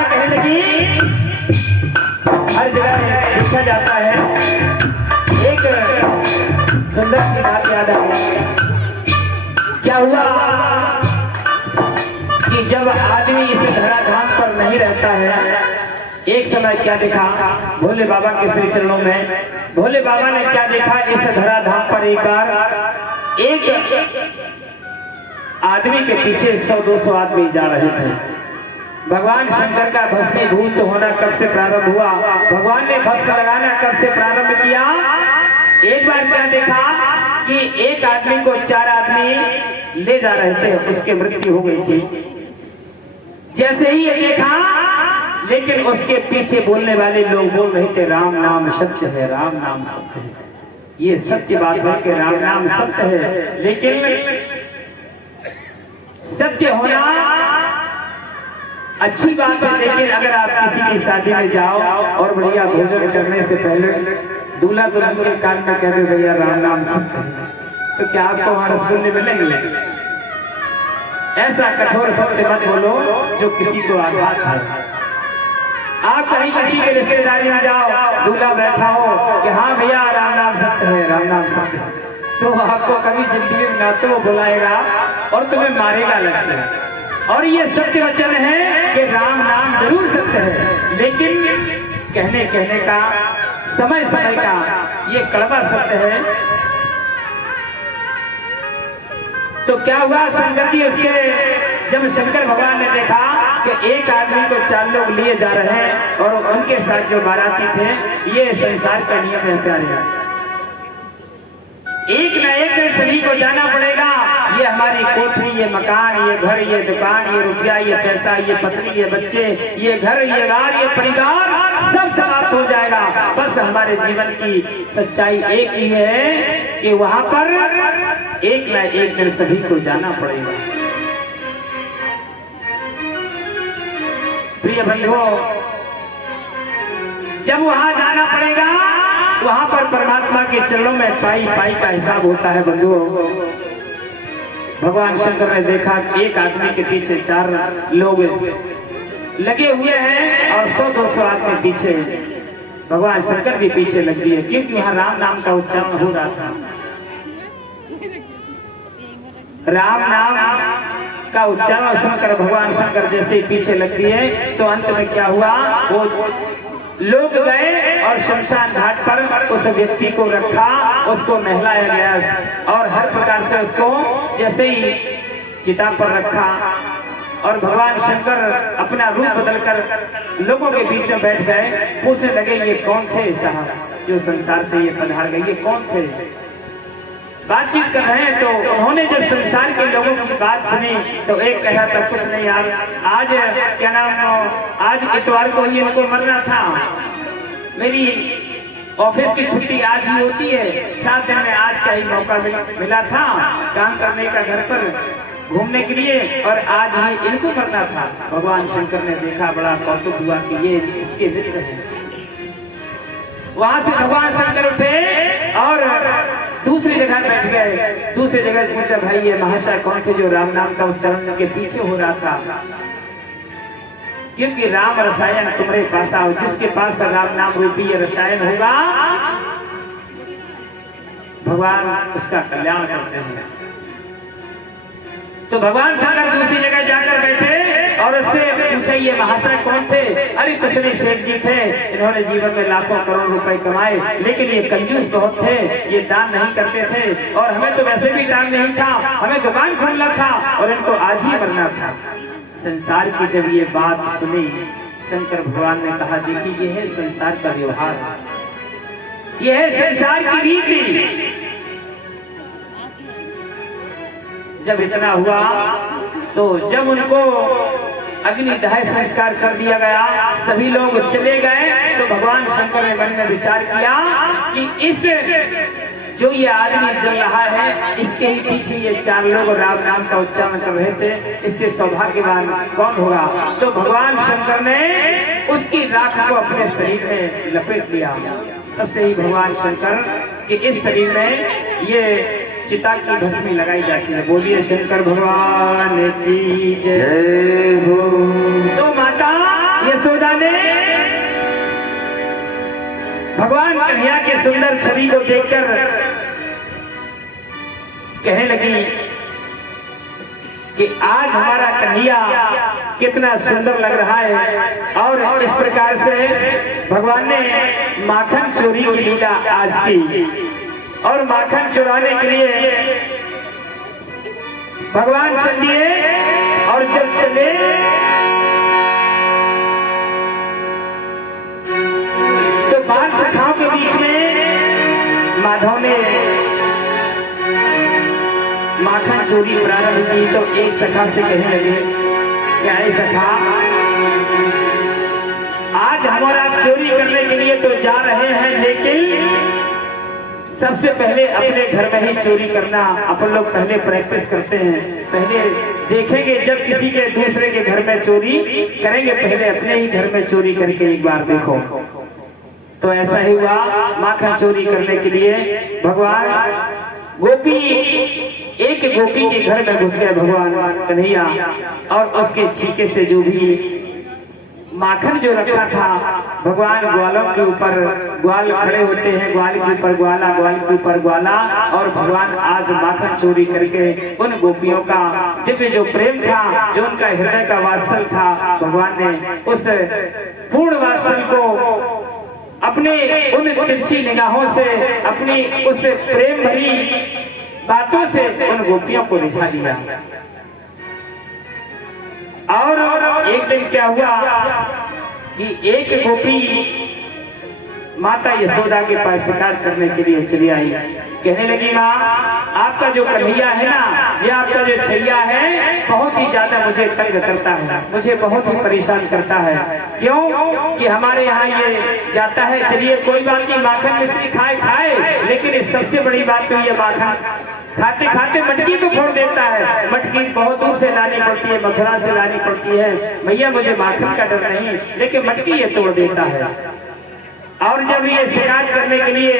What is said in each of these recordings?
माता कहने लगी, हर जगह देखा जाता है, एक सुंदर सी बात याद आ गई। क्या हुआ कि जब आदमी इस धराधाम पर नहीं रहता है, एक समय क्या देखा भोले बाबा के श्री चरणों में, भोले बाबा ने क्या देखा, इस धराधाम पर एक बार एक आदमी के पीछे 100-200 आदमी जा रहे थे। भगवान शंकर का भस्मीभूत होना कब से प्रारंभ हुआ, भगवान ने भस्म लगाना कब से प्रारंभ किया। एक बार क्या देखा कि एक आदमी को 4 आदमी ले जा रहे थे, उसकी मृत्यु हो गई थी। जैसे ही ये देखा, लेकिन उसके पीछे बोलने वाले लोग बोल रहे थे, राम नाम सत्य है, राम नाम सत्य है। ये सत्य बात है कि राम नाम सत्य है, लेकिन सत्य होना अच्छी बात है, लेकिन अगर आप किसी की शादी में जाओ और बढ़िया भोजन करने से पहले दूल्हा दुल्हन के कान में कह दे भैया राम नाम सत्य है, तो क्या आपको वहां रसगुल्ले मिलेंगे? ऐसा कठोर सत्य मत बोलो जो किसी को आघात है। आप कहीं किसी के रिश्तेदारी में जाओ, दूल्हा बैठा हो कि हाँ भैया राम नाम सत्य है, राम नाम सत्य है, तो आपको कभी जिंदगी में ना तो वो बुलाएगा और तुम्हें मारेगा अलग से। और ये सत्य वचन है कि राम नाम जरूर सत्य है, लेकिन कहने का समय का ये कड़वा सत्य है। तो क्या हुआ, शंकर जी उसके जब शंकर भगवान ने देखा कि एक आदमी को 4 लोग लिए जा रहे हैं और उनके साथ जो बाराती थे, ये संसार का नियम है प्यारे, एक न एक दिन सभी को जाना पड़ेगा। ये हमारी कोठरी, ये मकान, ये घर, ये दुकान, ये रुपया, ये पैसा, ये पत्नी, ये बच्चे, ये घर, ये गार, ये परिवार सब समाप्त हो जाएगा। बस हमारे जीवन की सच्चाई एक ही है कि वहां पर एक न एक दिन सभी को जाना पड़ेगा। प्रिय बंधुओं, जब वहां जाना पड़ेगा, वहां पर परमात्मा के चरणों में पाई पाई का हिसाब होता है। बंधुओं, भगवान शंकर ने देखा कि एक आदमी के पीछे 4 लोग लगे हुए हैं और 100-200 आदमी पीछे। भगवान शंकर भी पीछे लग दिए, क्योंकि वहां राम नाम का उच्चारण हो रहा था। राम नाम का उच्चारण सुनकर भगवान शंकर जैसे ही पीछे लग दिए, तो अंत में क्या हुआ, वो लोग गए और शमशान घाट पर उस व्यक्ति को रखा, उसको नहलाया गया और हर प्रकार से उसको जैसे ही चिता पर रखा। और भगवान शंकर अपना रूप बदलकर लोगों के बीच में बैठ गए, पूछने लगे ये कौन थे साहब जो संसार से ये पधार गए, ये कौन थे? बातचीत कर रहे हैं, तो उन्होंने जब संसार के लोगों की बात सुनी तो एक कहा था, कुछ नहीं यार, आज क्या नाम, आज इतवार को ही इनको मरना था, मेरी ऑफिस की छुट्टी आज ही होती है, 7 दिन में आज का ही मौका मिला था काम करने का घर पर घूमने के लिए, और आज ही इनको मरना था। भगवान शंकर ने देखा, बड़ा कौतुक हुआ कि ये इसके मित्र हैं। वहां से भगवान शंकर उठे और दूसरी जगह बैठ गए। दूसरी जगह पूछा, भाई ये महाशय कौन थे जो राम नाम का उच्चारण के पीछे हो रहा था? क्योंकि राम रसायन तुम्हारे पास आओ, जिसके पास राम नाम रूपी ये रसायन होगा भगवान उसका कल्याण करते हैं। तो भगवान शंकर दूसरी जगह जाकर बैठे और उससे पूछा, ये महाशय कौन थे? अरे कुछ नहीं, सेठ जी थे, इन्होंने जीवन में लाखों करोड़ रुपए कमाए, लेकिन ये कंजूस बहुत थे, ये दान नहीं करते थे, और हमें तो वैसे भी दान नहीं था, हमें दुकान खोलना था और इनको आज ही मरना था। संसार की जब ये बात सुनी, शंकर भगवान ने कहा, देखिए ये है संसार का व्यवहार, ये है संसार की रीति। जब इतना हुआ तो जब उनको अग्निदाह संस्कार कर दिया गया, सभी लोग चले गए, तो भगवान शंकर ने मन में विचार किया कि इस जो ये आदमी चल रहा है, इसके ही पीछे ये 4 लोग राम नाम का उच्चारण कर रहे थे, इससे सौभाग्यवान कौन होगा? तो भगवान शंकर ने उसकी राख को अपने शरीर में लपेट लिया। तब से ही भगवान शंकर के इस शरीर में ये चिता की भस्मी लगाई जाती है। बोलिए शंकर भगवान की जय हो। तो माता, ये ने भगवान कन्हैया के सुंदर छवि को देखकर कहने लगी कि आज हमारा कन्हैया कितना सुंदर लग रहा है। और इस प्रकार से भगवान ने माखन चोरी की लीला आज की। और माखन चुराने के लिए भगवान चल दिए। और जब चले तो बाल सखाओं के बीच में माधव ने माखन चोरी प्रारंभ की। तो एक सखा से कहने लगे, क्या है सखा, आज हमारा चोरी करने के लिए तो जा रहे हैं, लेकिन सबसे पहले अपने घर में ही चोरी करना अपन लोग पहले प्रैक्टिस करते हैं। पहले देखेंगे जब किसी के दूसरे के घर में चोरी करेंगे, पहले अपने ही घर में चोरी करके एक बार देखो। तो ऐसा ही हुआ। माखन चोरी करने के लिए भगवान गोपी एक गोपी के घर में घुस गए भगवान कन्हैया। और उसके छीके से जो भी माखन जो रखा था, भगवान ग्वालों के ऊपर ग्वाल खड़े होते हैं, ग्वाल के ऊपर ग्वाला, ग्वाल के ऊपर ग्वाला। और भगवान आज माखन चोरी करके उन गोपियों का दिव्य जो प्रेम था, जो उनका हृदय का वात्सल था, भगवान ने उस पूर्ण वात्सल को अपने उन तिरछी निगाहों से, अपनी उस प्रेम भरी बातों से उन गोपियों को रिझा दिया। और एक दिन क्या हुआ कि एक गोपी माता यशोदा के पास शिकायत करने के लिए चली आई। कहने लगी, माँ, आपका जो कन्हैया है ना, ये आपका जो छैया है, बहुत ही ज्यादा मुझे तंग करता है, मुझे बहुत ही परेशान करता है। क्यों कि हमारे यहाँ ये जाता है, चलिए कोई बात नहीं, माखन मिश्री खाए खाए, लेकिन इस सबसे बड़ी बात तो ये माखन खाते खाते मटकी को फोड़ देता है। मटकी बहुत दूर से लानी पड़ती है, मथुरा से लानी पड़ती है। भैया मुझे माखन का डर नहीं, लेकिन मटकी ये तोड़ देता है। और जब ये शिकायत करने के लिए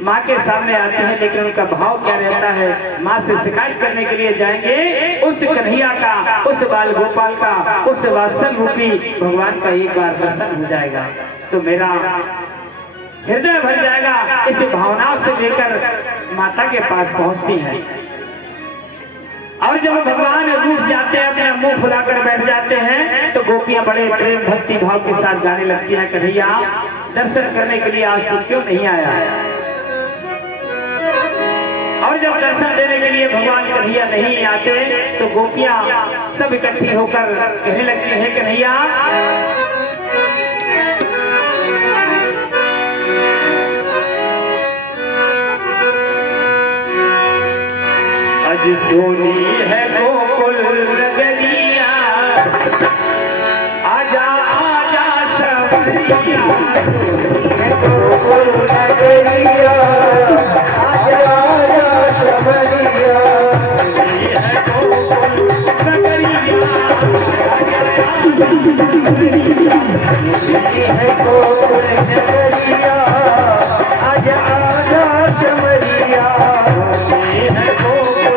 माँ के सामने आते हैं, लेकिन उनका भाव क्या रहता है, माँ से शिकायत करने के लिए जाएंगे, उस कन्हैया का, उस बाल गोपाल का, उस वात्सल रूपी भगवान का एक बार दर्शन हो जाएगा तो मेरा हृदय भर जाएगा। इस भावनाओं से लेकर माता के पास पहुंचती है। और जब भगवान रूठ जाते हैं, अपना मुंह फुलाकर बैठ जाते हैं, तो गोपियां बड़े प्रेम भक्ति भाव के साथ गाने लगती हैं, कन्हैया दर्शन करने के लिए आज तू क्यों नहीं आया। और जब दर्शन देने के लिए भगवान कन्हैया नहीं आते, तो गोपियां सब इकट्ठी होकर कहने लगती है, कन्हैया आज सोनी है गोकुल नगरिया, आजा आजा सवरिया, गोकुल नगरिया, आजा आजा सवरिया, है गोकुल नगरिया, है गोकुल नगरिया, आजा आजा सवरिया, है गोकुल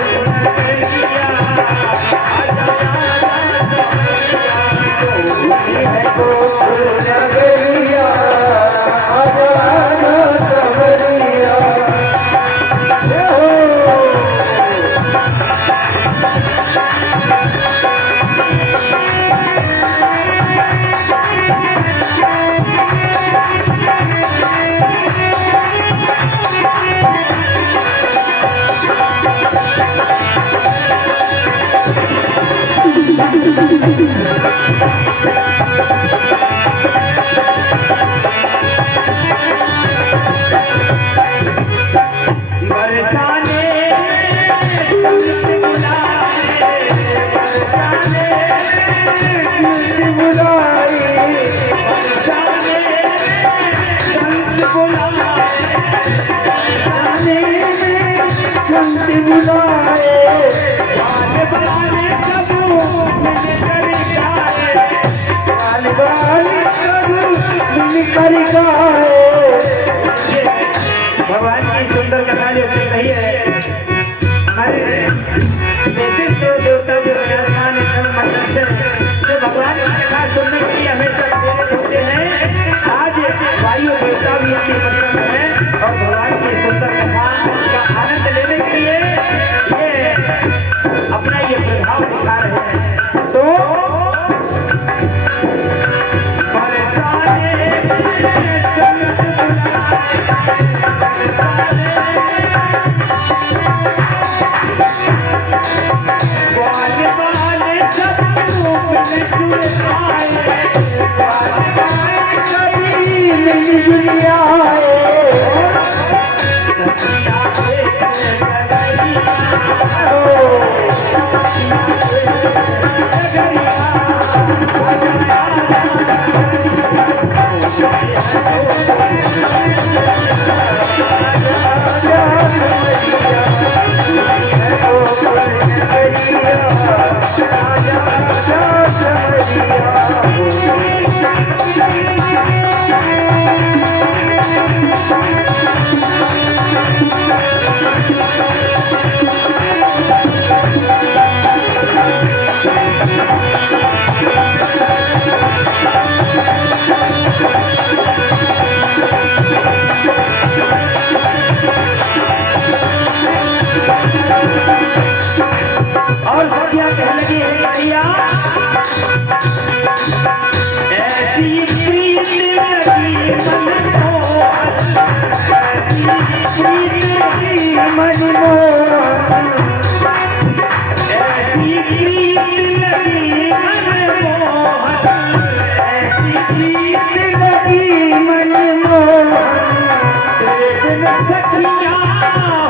भगवान की सुंदर कथा जो चल रही है, हमारे देवता जो राजस्थान मंडल से जो भगवान की कथा सुनने के लिए हमेशा और सखिया कहने लगी है कन्हैया, ऐसी प्रीत लगी मन को, ऐसी प्रीत लगी मन को, ऐसी प्रीत लगी मन मोहन, ऐसी प्रीत लगी मन मोहन, तेरे बिन सखिया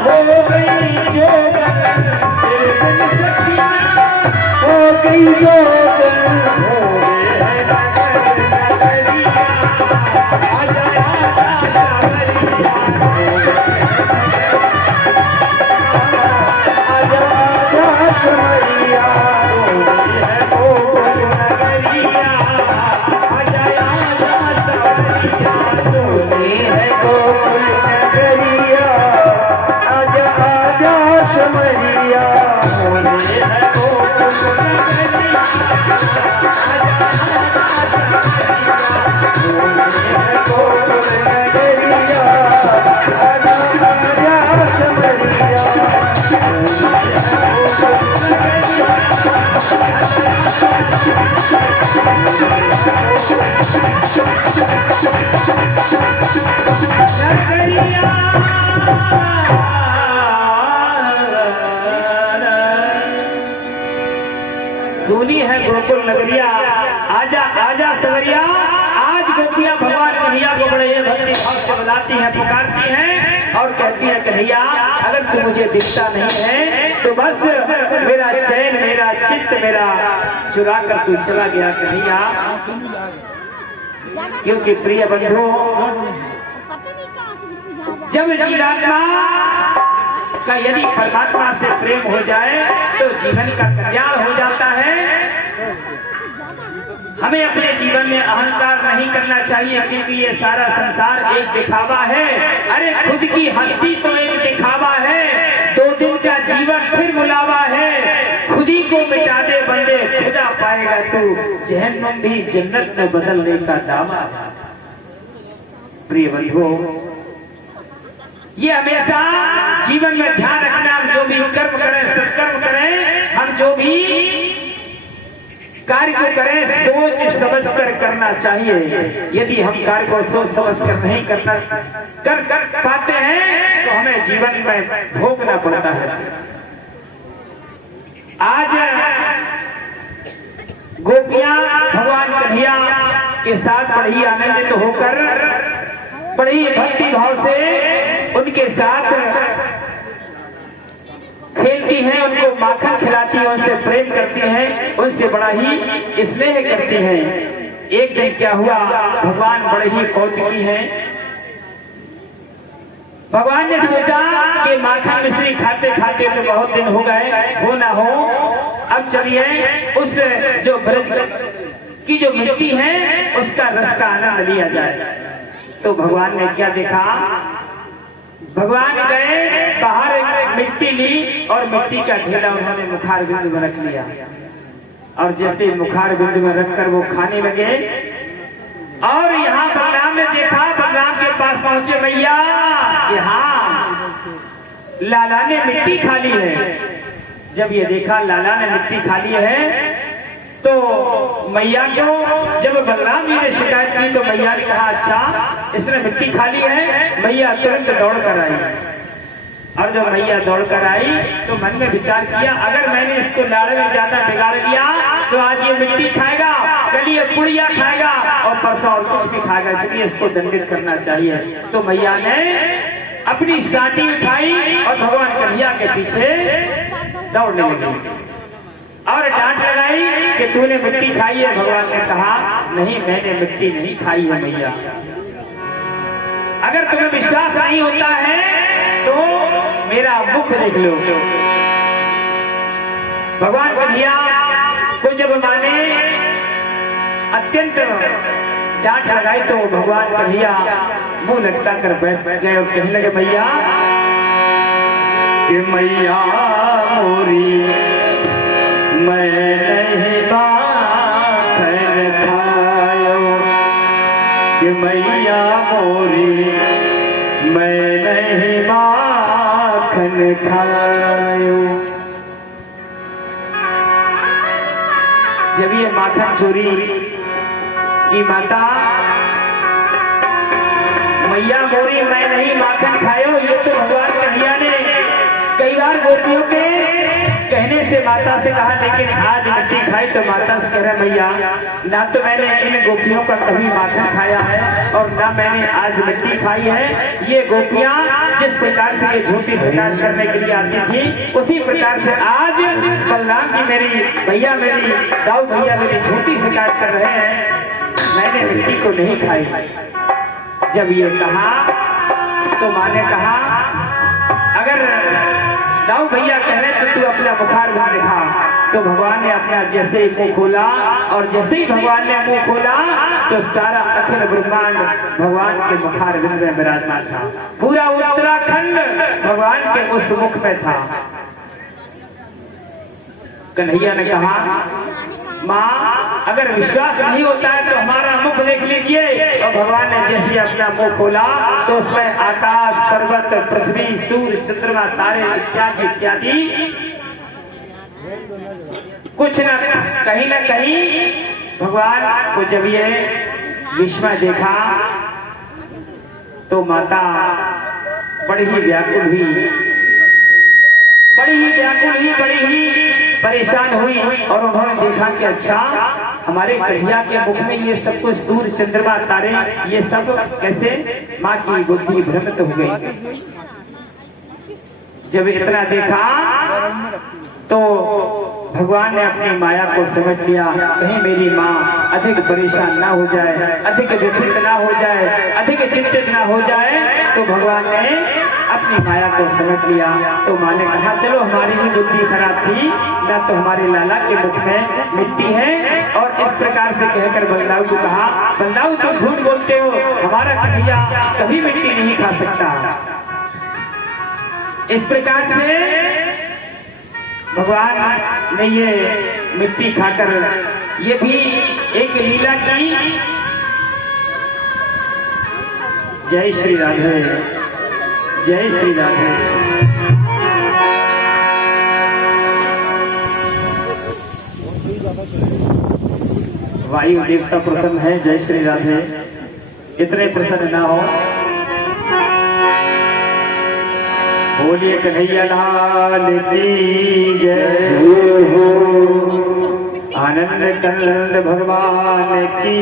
हो गई जोगन, तेरे बिन सखिया हो गई जोगन, हो गए हैं नगरिया, आजा आजा सावरिया, आजा आजा सावरिया, हो गई है गोकुल नगरिया, आजा आजा सावरिया, हो गई है गोकुल नगरिया, आजा आजा सावरिया, हो गई है गोकुल नगरिया, आजा आजा गोकुल नगरिया, आजा आजा सावरिया, सुनी है गोकुल नगरिया, आजा आजा सवरिया। आज गोपियां भगवान कन्हैया को बड़े भक्ति भाव से बुलाती हैं, पुकारती हैं और कहती है कन्हैया अगर तू मुझे दिखता नहीं है तो बस मेरा चैन मेरा चित्त मेरा चुरा कर तू चला गया कन्हैया, क्योंकि प्रिय बंधु जब जीवात्मा का यदि परमात्मा से प्रेम हो जाए तो जीवन का कल्याण हो जाता है। हमें अपने जीवन में अहंकार नहीं करना चाहिए, क्योंकि ये सारा संसार एक दिखावा है। अरे खुद की हस्ती तो एक दिखावा है, 2 दिन का जीवन फिर बुलावा है। खुद ही को मिटा दे बंदे, खुदा पाएगा तू जहन्नम भी जन्नत में बदलने का दावा। प्रिय बंधुओं, ये हमेशा जीवन में ध्यान रखना, हम जो भी कर्म करें सत्कर्म करें, हम जो भी कार्य को करें सोच समझ कर करना चाहिए। यदि हम कार्य को सोच समझ कर नहीं कर पाते हैं तो हमें जीवन में भोगना पड़ता है। आज गोपियां भगवान कन्हैया के साथ बड़ी आनंदित होकर बड़ी भक्ति भाव से उनके साथ खेलती हैं, उनको माखन खिलाती हैं, उनसे प्रेम करती हैं, उनसे बड़ा ही स्नेह करती हैं। एक दिन क्या हुआ, भगवान बड़े ही कौतुकी हैं। भगवान ने सोचा कि माखन मिश्री खाते खाते तो बहुत दिन हो गए, हो ना हो, अब चलिए उस जो ब्रज की जो मिट्टी है उसका रस का आनंद लिया जाए। तो भगवान ने क्या देखा, भगवान गए बाहर एक मिट्टी ली और मिट्टी का ढेला उन्होंने मुखार बिंदु में रख लिया, और जैसे मुखार बिंदु में रखकर वो खाने लगे। और यहाँ बलराम ने देखा, बलराम के पास पहुंचे, मैया यहाँ लाला ने मिट्टी खा ली है। जब ये देखा लाला ने मिट्टी खा ली है तो मैया को जब बलराम जी ने शिकायत की तो मैया ने कहा अच्छा इसने मिट्टी खा ली है। मैया तुरंत दौड़ कर आई, और जब मैया दौड़ कर आई तो मन में विचार किया अगर मैंने इसको लाड़े में ज्यादा बिगाड़ लिया तो आज ये मिट्टी खाएगा, कल ये पुड़िया खाएगा और परसों और कुछ भी खाएगा, इसलिए इसको दंडित करना चाहिए। तो मैया ने अपनी साटी उठाई और भगवान कन्हैया के पीछे दौड़ने लगी और डांट लगाई कि तूने मिट्टी खाई है। भगवान ने कहा नहीं, मैंने मिट्टी नहीं खाई है मैया। अगर तुम्हें विश्वास नहीं होता है तो मेरा मुख देख लो। भगवान कन्हैया को जब माने अत्यंत डांट लगाई तो भगवान कन्हैया मुंह लटका कर बैठ गए और कहने लगे मैया कि मैया मोरी मैं नहीं माखन खायो कि मैया मोरी मैं नहीं माखन खायो। जब ये माखन चोरी की माता मैया मोरी मैं नहीं माखन खायो, ये तो भगवान कन्हैया ने कई बार गोपियों के कहने से माता से कहा, लेकिन आज मिट्टी खाई तो माता से कह रहा मैया ना तो मैंने इन गोपियों का कभी माखन खाया है और ना मैंने आज मिट्टी खाई है। ये गोपियां जिस प्रकार से ये झूठी शिकार करने के लिए आती थी उसी प्रकार से आज बलराम जी मेरी भैया मेरी दाऊ भैया मेरी झूठी शिकार कर रहे हैं, मैंने मिट्टी को नहीं खाई। जब ये कहा तो माँ ने कहा अगर दाऊ भैया कह रहे तो तू अपना बुखार भी दिखा। तो भगवान ने अपना जैसे ही मुंह खोला और जैसे ही भगवान ने मुंह खोला तो सारा अखिल ब्रह्मांड भगवान के बुखार बिंद में विराजमान था। पूरा उत्तराखंड भगवान के उस मुख में था। कन्हैया ने कहा माँ अगर विश्वास नहीं होता है तो हमारा मुख देख लीजिए। और भगवान ने जैसे अपना मुंह खोला तो उसमें आकाश पर्वत पृथ्वी सूर्य चंद्रमा तारे इत्यादि इत्यादि कुछ न कहीं भगवान को जब ये विस्मय देखा तो माता बड़ी ही व्याकुल हुई, बड़ी ही परेशान हुई और उन्होंने देखा कि अच्छा हमारे कन्हैया के मुख में ये सब कुछ सूर्य चंद्रमा तारे ये सब कैसे। माँ की बुद्धि भ्रमित हो गई। जब इतना देखा तो भगवान ने अपनी माया को समझ लिया, कहीं मेरी माँ अधिक परेशान ना हो जाए, अधिक व्यथित ना हो जाए, अधिक चिंतित ना हो जाए। तो भगवान ने अपनी माया को समझ लिया। तो माँ ने कहा चलो हमारी ही बुद्धि खराब थी, ना तो हमारे लाला के मुख में मिट्टी है। और इस प्रकार से कहकर बलदाऊ को कहा बलदाऊ तुम झूठ बोलते हो, हमारा कन्हैया कभी मिट्टी नहीं खा सकता। इस प्रकार से भगवान ने ये मिट्टी खाकर ये भी एक लीला की। जय श्री राधे, जय श्री राधे। वायु देवता प्रसन्न है, जय श्री राधे। इतने प्रसन्न ना हो। बोलिए कन्हैया लाल की जय हो, आनंद कंद भगवान की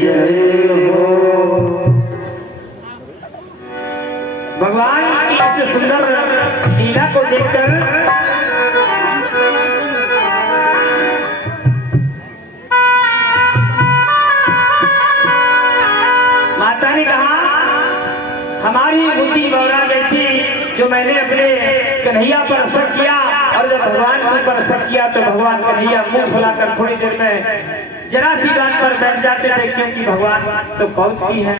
जय हो। भगवान की इस सुंदर लीला को देखकर माता ने कहा हमारी बुद्धि बौरा गई थी जो मैंने अपने कन्हैया पर शक किया, और जब भगवान पर शक किया तो भगवान कन्हैया मुंह फुलाकर थोड़ी देर में जरा सी बात पर बैठ जाते थे, क्योंकि भगवान तो बहुत ही है।